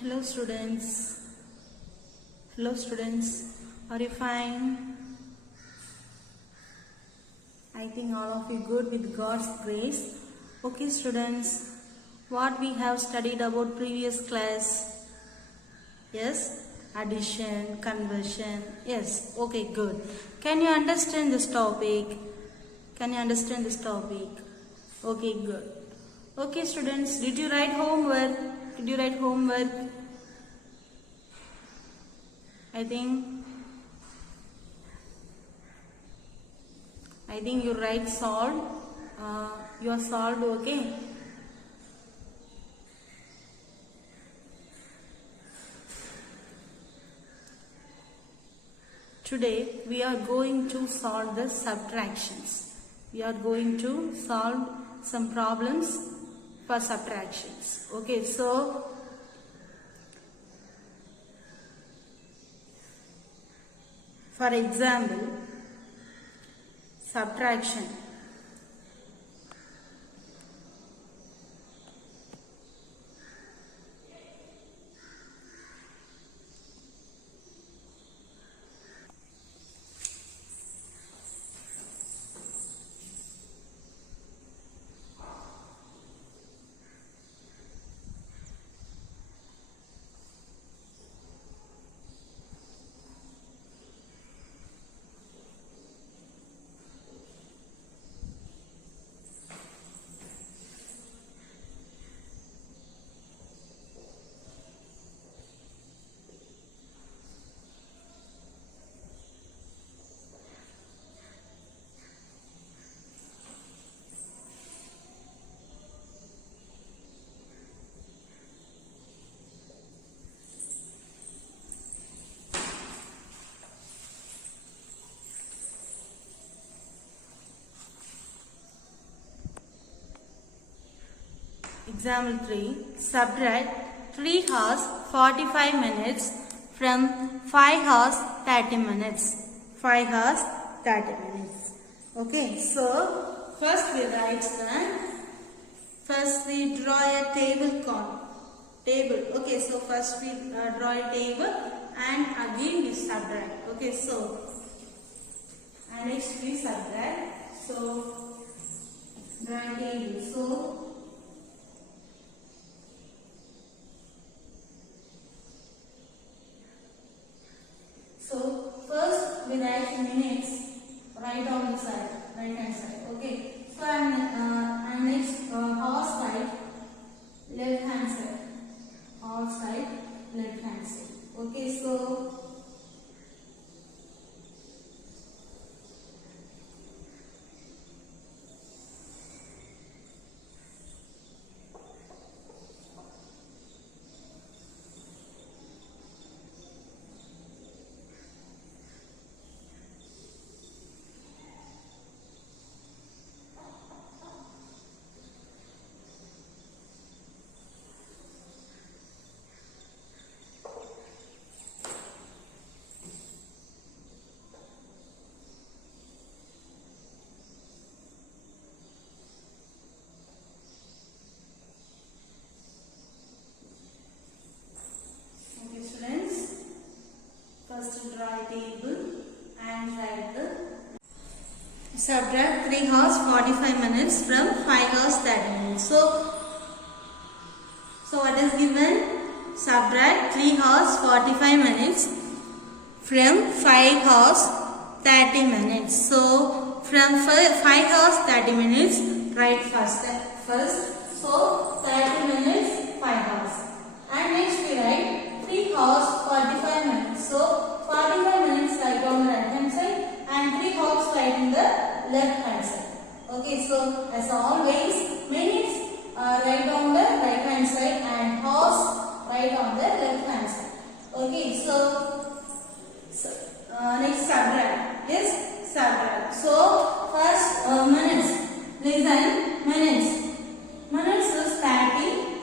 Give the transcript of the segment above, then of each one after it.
Hello students. Hello students. Are you fine? I think all of you good with God's grace. Okay students, what we have studied about previous class? Yes, addition, conversion. Yes, okay, good. Can you understand this topic? Can you understand this topic? Okay, good. Okay students, did you write homework? Did you write homework? I think you write solved. You are solved, okay? Today we are going to solve the subtractions. We are going to solve some problems for subtractions. Okay, so for example, subtraction. Example 3. Subtract 3 hours 45 minutes from 5 hours 30 minutes. 5 hours 30 minutes. Okay, so first we write the, first we draw a table. Okay, so first we draw a table and again we subtract. Okay, so and next we subtract. So draw a table. So first we write minutes right on the side, right hand side. Okay. So and next hour side, left hand side. Hour side, left hand side. Okay. So subtract 3 hours 45 minutes from 5 hours 30 minutes. So what is given? Subtract 3 hours 45 minutes from 5 hours 30 minutes. So from 5 hours 30 minutes, write first. So 30 minutes 5 hours. And next we write 3 hours 45 minutes. So 45 minutes write on the right hand side and 3 hours write in the left hand side. Okay, so as always, minutes write on the right hand side and hours write on the left hand side. Okay, so next subtract. Yes, subtract. So first minutes. Listen, minutes. Minutes is 30.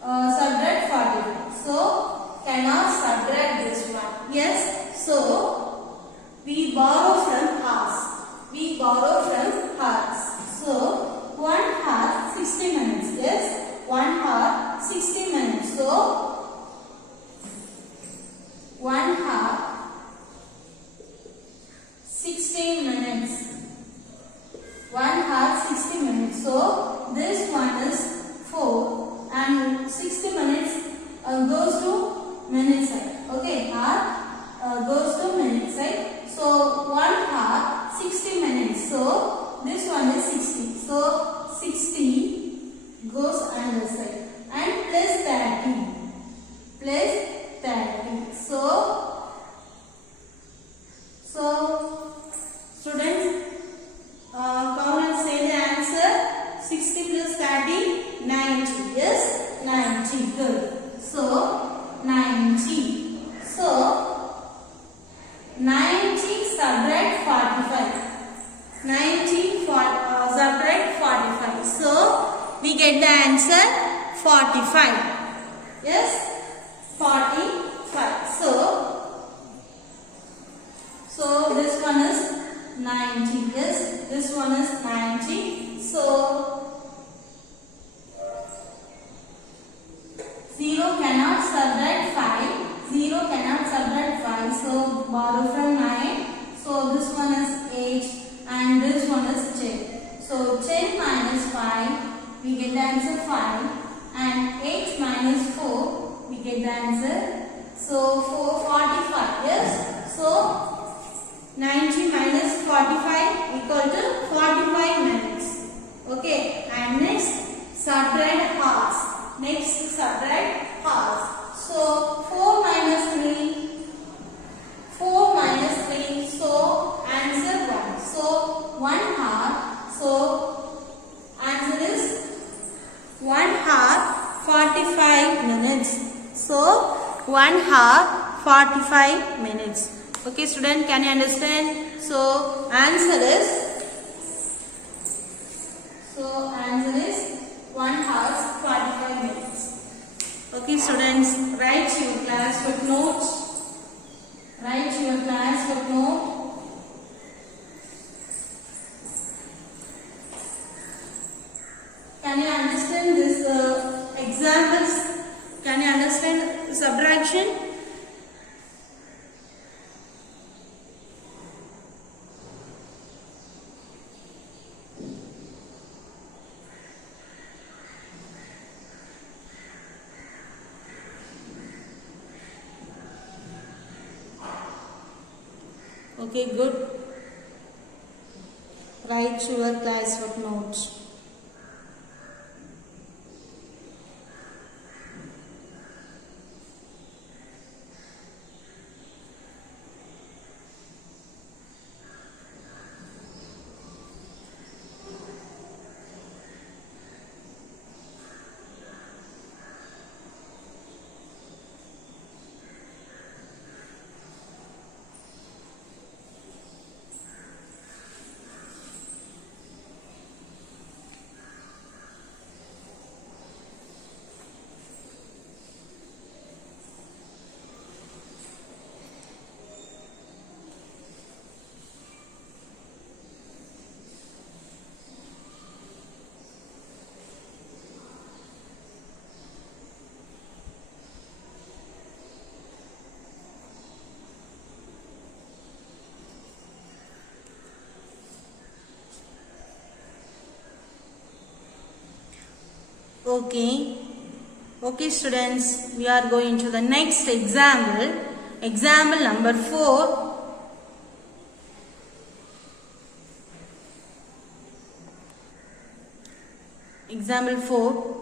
Subtract 45. So cannot subtract this one. Yes, so we borrow from hours. So 1 hour goes to minute side. Okay, hour goes to minute side. So 1 hour 60 minutes. So this one is 60. So 60 goes on the side and plus 30. Plus 30. So students, count and say the answer. 60 plus 30, 90. Yes, 90. Good. So 90. So 90 subtract 45. 90 subtract 45. So we get the answer 45. Yes, 45. So this one is 90. Yes, this one is 90. So 0 cannot subtract 5. 0 cannot subtract 5. So borrow from 9. So this one is 8 and this one is 10. So 10 minus 5, we get the answer 5. And 8 minus 4, we get the answer. So 45. Yes. So 90 minus 45 equal to 45 minutes. Okay. And next subtract hours. Next subtract hours. So 4 minus 3. 4 minus 3. So answer 1. So 1 hour. So answer is 1 hour 45 minutes. So 1 hour 45 minutes. Okay, student, can you understand? So answer is 1 hour 45 minutes. Okay, students, write your class footnotes. Write your class footnote. Can you understand this examples? Can you understand subtraction? Okay, good. Write your class footnotes. Okay students, we are going to the next example. Example number 4. Example 4.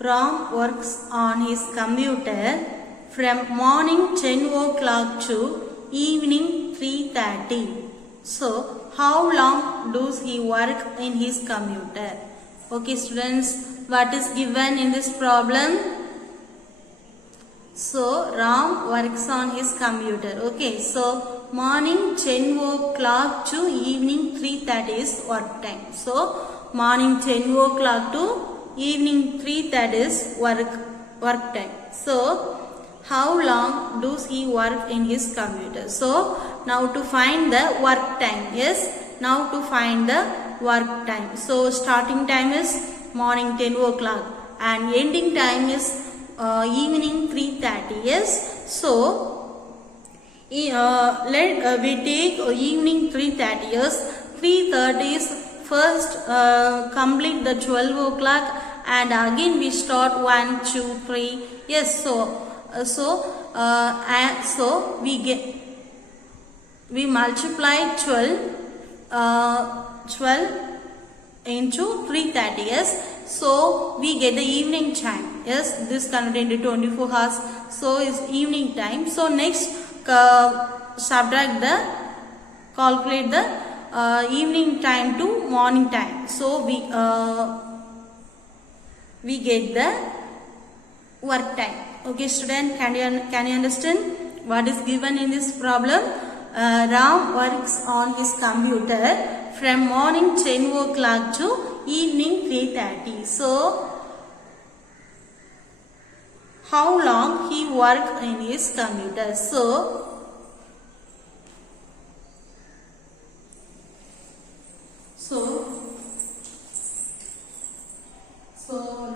Ram works on his computer from morning 10 o'clock to evening 3:30. So, how long does he work in his computer? Okay students, what is given in this problem? So, Ram works on his computer. Okay, so morning 10 o'clock to evening 3:30 is work time. So, morning 10 o'clock to evening 3:30 is work time. So, how long does he work in his computer? So, now to find the work time. Yes, now to find the work time. So, starting time is morning 10 o'clock and ending time is evening 3:30. Yes, so we take evening 3:30. Yes, 3:30 is first complete the 12 o'clock and again we start 1, 2, 3 Yes, so we multiply 12 into 330. Yes, so we get the evening time. Yes, this converted into 24 hours, so is evening time. So next subtract the calculate the evening time to morning time. So we get the work time. Okay student, can you understand what is given in this problem? Ram works on his computer from morning 10 o'clock to evening 3:30. So how long he worked in his computer? So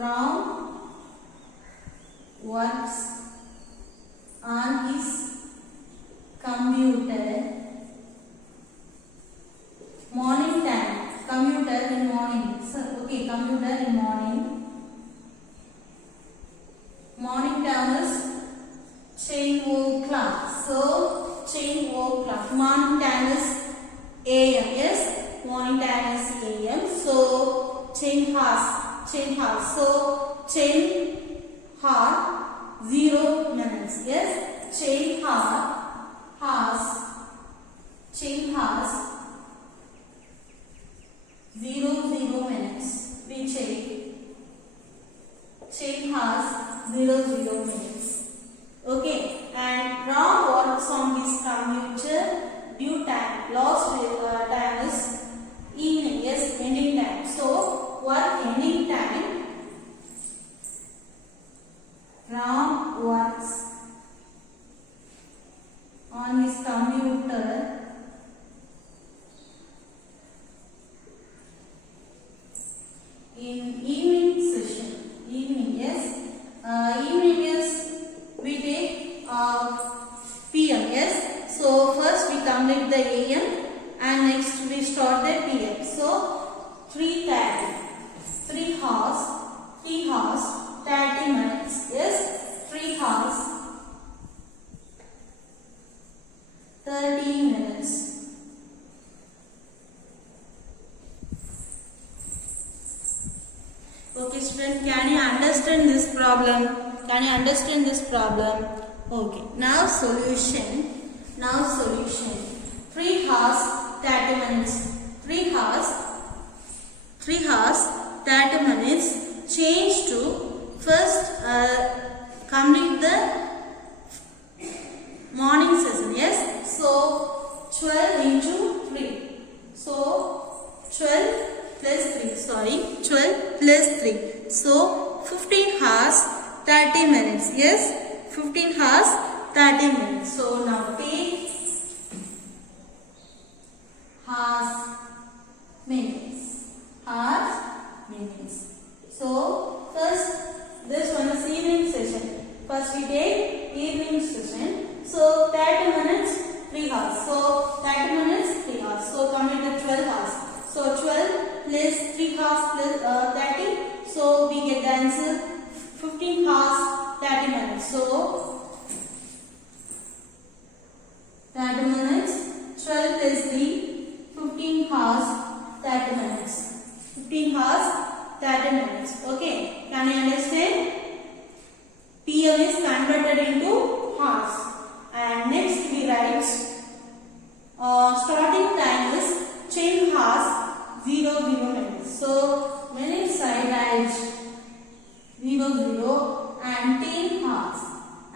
Ram works on his computer morning time. Computer in morning. So, okay, computer in morning. Morning time is 10 o'clock. So 10 o'clock. Morning time is AM. Yes, morning time is AM. So 10 hours. 10 hours. So 10 hours 0 minutes. Yes, 10 hours 10 hours 0 minutes. We check 10 hours 0 minutes. Okay, and Ram works on his computer due time. Lost time is evening. Yes, ending time. So work ending time. Ram works on his computer in evening session. Evening, yes. Evening is we take PM. Yes. So first we complete the AM and next we start the PM. So 3:30. 3 hours 30 minutes. Yes, 3 hours 30 minutes. Okay student, can you understand this problem? Can you understand this problem? Okay, now solution. 3 hours 30 minutes. 3 hours 30 minutes. Change to first complete the morning session. Yes, so 12 into 3. So 12 plus 3. Sorry, 12 plus 3. So 15 hours 30 minutes. Yes, 15 hours 30 minutes. So now take hours minutes. Hours minutes. So first this one is evening session. First we take evening session. So 30 minutes 3 hours. So 30 minutes 3 hours. So complete the 12 hours. So 12 plus 3 hours plus 30. So we get the answer 15 hours 30 minutes. So 30 minutes 12 plus 3 15 hours 30 minutes. 15 hours 30 minutes. Okay, can you understand? PM is converted into hours. And next we write starting time is 10 hours 0 minutes. So minutes I write 0 and 10 hours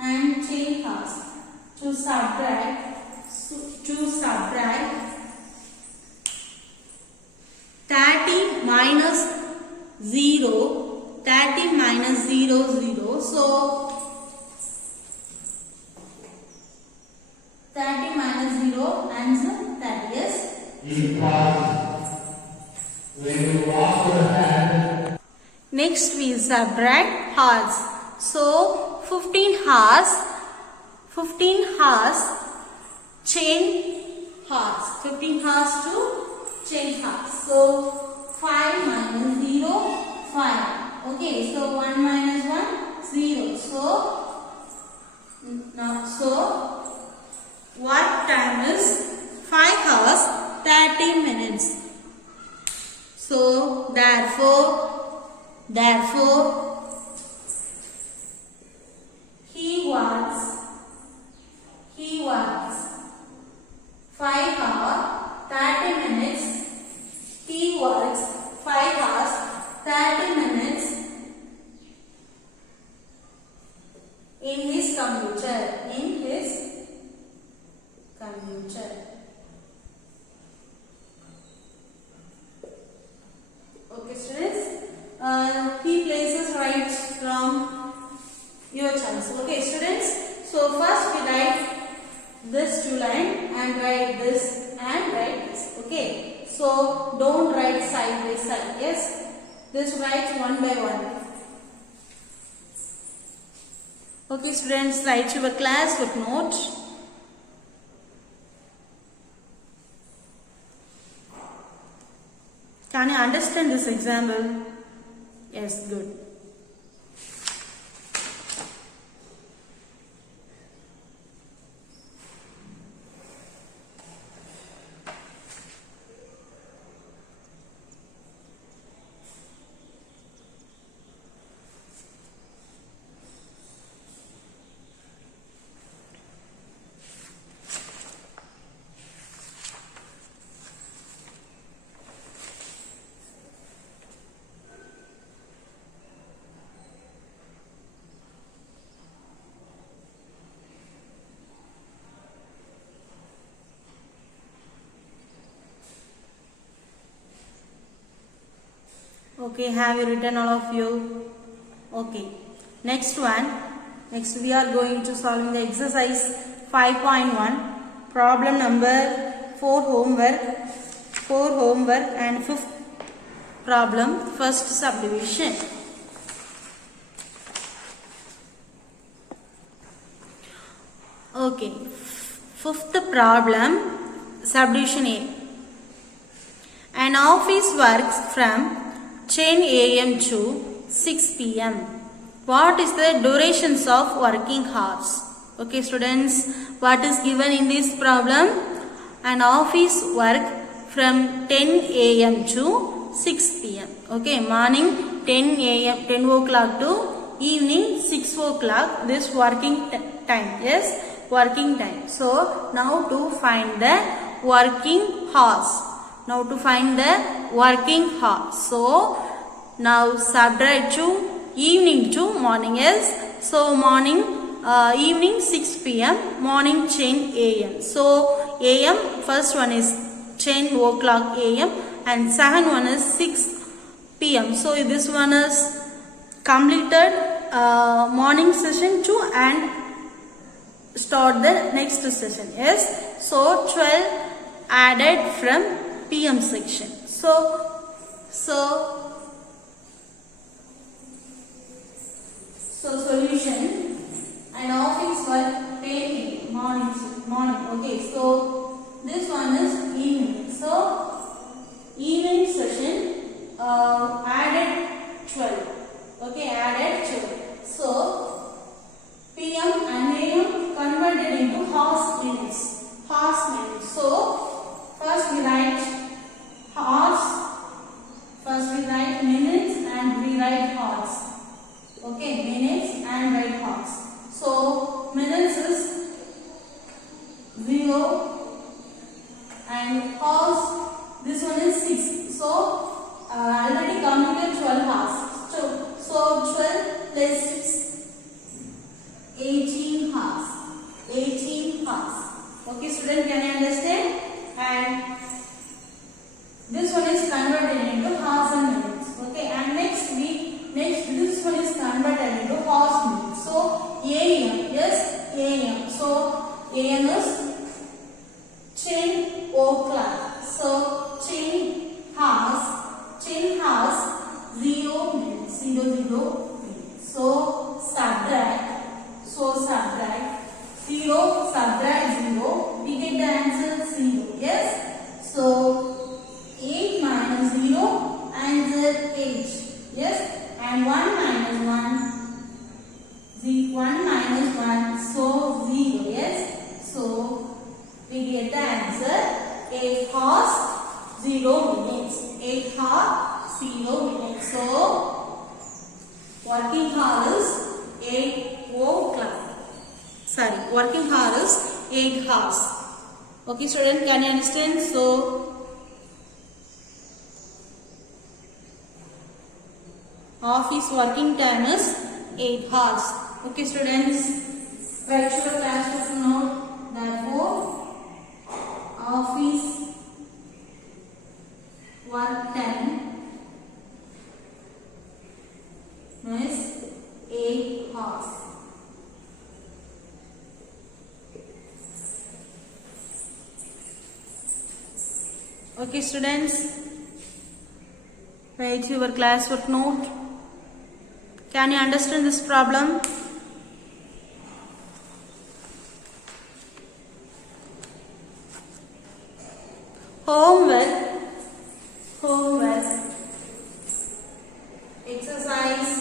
and 10 hours. To subtract 30 minus 0. 30 minus 0. So 30 minus 0 answer 30. Yes. Next we subtract hours. So 15 hours 10 hours. 15 hours to 10 hours. So 5 minus 0 5. Okay, so 1 minus 1 0. So work time is 5 hours 30 minutes. So therefore he works 5 hours 30 minutes. He works 5 hours 30 minutes in his computer. Okay, students. He places right from your choice. Okay, students. So first we write this 2 line and write this and write this. Okay. So don't write side by side. Yes. This write one by one. Okay, students. Write your class footnote. Can you understand this example? Yes, good. Okay, have you written all of you? Okay. Next we are going to solving the exercise 5.1. Problem number 4 homework and 5th problem, first subdivision. Okay. 5th problem, subdivision A. An office works from 10 a.m. to 6 p.m. What is the durations of working hours? Okay, students, what is given in this problem? An office work from 10 a.m. to 6 p.m. Okay, morning 10 a.m. 10 o'clock to evening 6 o'clock. This working time. Yes, working time. So now to find the working hours. So now subtract to evening to morning is. So morning, evening 6 p.m. morning 10 a.m. So a.m. first one is 10 o'clock a.m. and second one is 6 p.m. So this one is completed morning session 2 and start the next session. Yes. So 12 added from PM section. So solution, and office work 10 morning. Okay, so this one is evening. So evening session added 12. Okay, added 12. So PM and AM converted into hours minutes. So first we write hours, first we write minutes and we write hours. Okay, minutes and write hours. So minutes is 0 and hours, this one is 6. So already completed 12 hours. So 12 plus 6, 18 hours. 18 hours. Okay, student, can you understand? And this one is converted into hours and minutes. Okay, and next this one is converted into hours minutes. So AM, yes, AM. So AM is 10 o'clock. So 10 hours, 0 minutes, 0 minutes. So subtract 0, subtract 0, we get the answer 0. Yes. So 8 minus 0 answer 8. Yes. And 1 minus 1 we get the answer 8 hours 0 minutes. 8 hours 0 minutes. So working hours 8 o'clock. Sorry, working hours 8 hours. Okay, student, can you understand? So office working time is 8 hours. Okay, students, write your classwork note. Therefore, office work time is 8 hours. Okay, students, write your classwork note. Can you understand this problem? Homework. Exercise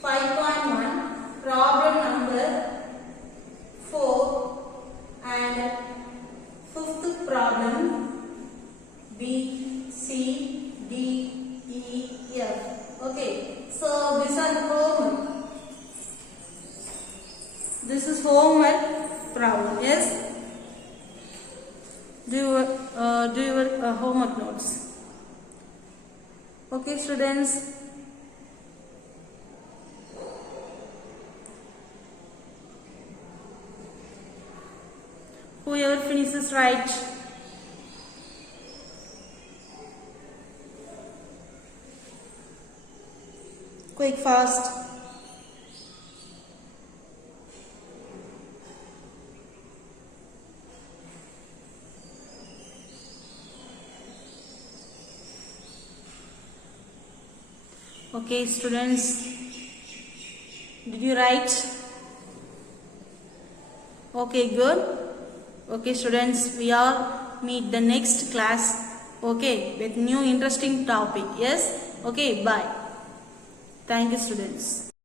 5.1, problem number 4 and fifth problem B, C, D, E, F. Okay, so these are the homework. This is homework problem. Yes. Do your homework notes. Okay, students. Whoever finishes right. Quick, fast. Okay, students, did you write? Okay, good. Okay, students, we are meet the next class. Okay, with new interesting topic. Yes. Okay, bye. Thank you, students.